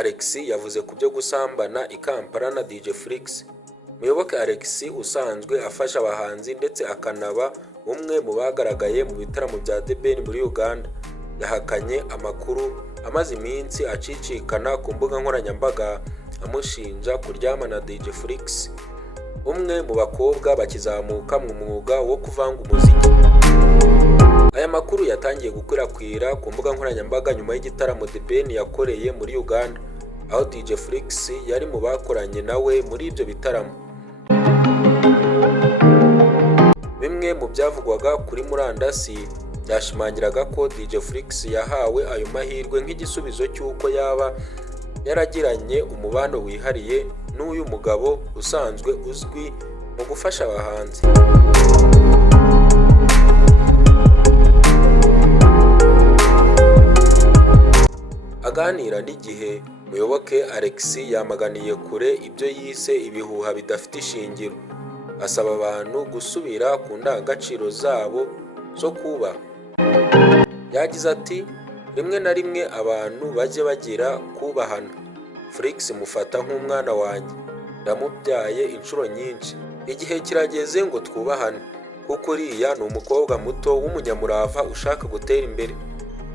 Alex yavuze ku byo gusambana i Kampala na DJ Flix. Muyoboke Alex usanzwe afasha abahanzi ndetse akanaba umwe mu bagaragaye mu bitaramo bya The Ben muri Uganda, yahakanye amakuru amaze iminsi acicikana ku mbuga nkoranyambaga amushinja kuryama na DJ Flix, umwe mu bakobwa bakizamuka mu mwuga wo kuvanga umuziki. Aya makuru yatangiye gukwirakwira ku mbuga nkoranyambaga nyuma y'igitaramo The Ben yakoreye muri Uganda, aho DJ Flix yari mu bakoranye nawe muri ibyo bitaramo. Bimwe mu byavugwaga kuri murandasi byashimangiraga ko DJ Flix yahawe ayo mahirwe nk'igisubizo cy'uko yaba yaragiranye umubano wihariye n'uyu mugabo usanzwe uzwi mu gufasha abahanzi. Aganira n'igihe, Muyoboke Alex yamaganiye kure ibyo yise ibihuha bidafite ishingiro, asaba abantu gusubira ku ndangagaciro zabo zo kubaha. Yagize ati, rimwe na rimwe abantu bajye bagira kubahana. Flix mufata nk'umwana wanjye, ndamubyaye inshuro nyinshi. Igihe kirageze ngo twubahane, kuko uriya ni umukobwa muto w'umunyamurava ushaka gutera imbere.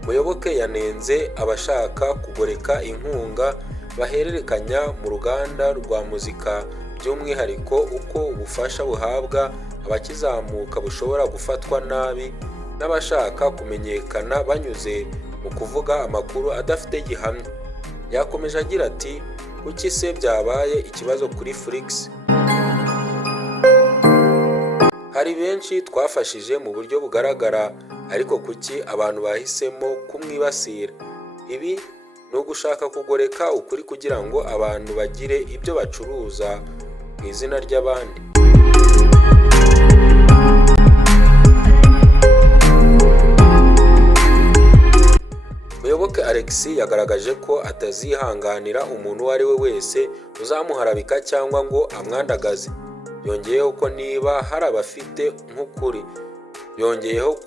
Muyoboke yanenze abashaka kugoreka inkunga bahererekanya mu ruganda rwa muzika, by'umwihariko uko ubufasha buhabwa abakizamuka bushobora gufatwa nabi n'abashaka kumenyekana banyuze mu kuvuga amakuru adafite gihamya. Yakomeje agira ati, kuki se byabaye ikibazo kuri Flix? Hari benshi twafashije mu buryo bugaragara, ariko kuki abantu bahisemo kumwibasira? Ibi ni ugushaka kugoreka ukuri kugira ngo abantu bagire ibyo bacuruza mu izina ry'abandi. Muyoboke Alex yagaragaje ko atazihanganira umuntu uwo ari we wese uzamuharabika cyangwa ngo amwandagaze. Yongeyeho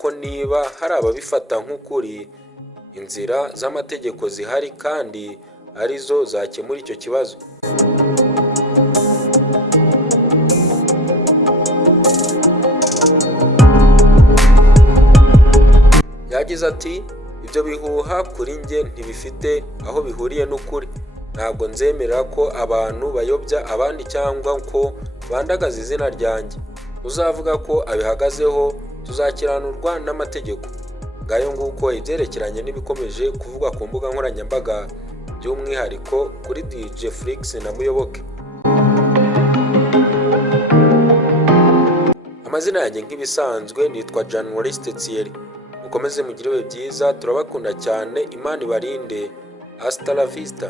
ko niba hari ababifata nk'ukuri, inzira z'amategeko zihari kandi arizo zakemura icyo kibazo. Yagize ati, ibyo bihuha kuri njye ntibifite aho bihuriye n'ukuri. Ntabwo nzemerera ko abantu bayobya abandi cyangwa ko bandagaza izina ryanjye. Uzavuga ko abihagazeho tuzakiranurwa n'amategeko. Ngayo nguko ibyerekeranye n'ibikomeje kuvugwa ku mbuga nkoranyambaga, by'umwihariko kuri DJ Flix na Muyoboke. Amazina yanjye nk'ibisanzwe nitwa Journaliste Thierry. Mukomeze mugire ibihe byiza, turabakunda cyane, Imana ibarinde. Hasta la vista.